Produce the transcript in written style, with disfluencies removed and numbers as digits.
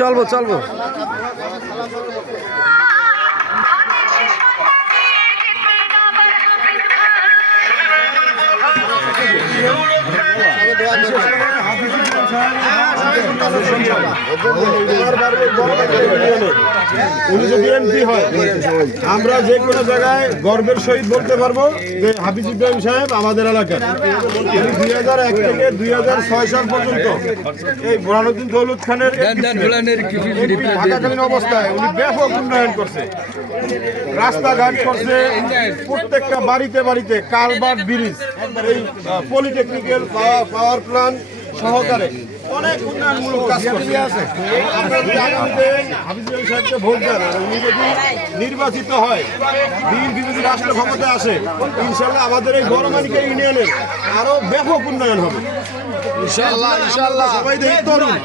চলবো চলবো। উনি যদি এমপি হয় আমরা যে কোনো জায়গায় গর্বের সহিত বলতে পারবো যে হাফিজ ইব্রাহিম সাহেব আমাদের এলাকার 2001 থেকে 2006 সাল পর্যন্ত এই বুরহানুদ্দিন দৌলত খানের থাকাকালীন অবস্থায় উনি ব্যাপক উন্নয়ন করছে, রাস্তাঘাট করছে, প্রত্যেকটা বাড়িতে বাড়িতে কালভার্ট, ব্রিজ, এই পলিটেকনিক্যাল পাওয়ার প্ল্যান্ট সহকারে অনেক উন্নয়নমূলক কাজ করছে। আপনারা যদি আগামীতে হাফিজুল সাহেবকে ভোট দেন, উনি যদি নির্বাচিত হয়, বিএনপি যদি রাষ্ট্র ক্ষমতায় আসে, ইনশাল্লাহ আমাদের এই বড়মানিকা ইউনিয়নের আরো ব্যাপক উন্নয়ন হবে ইনশাআল্লাহ। সবাই দেখি তরুণ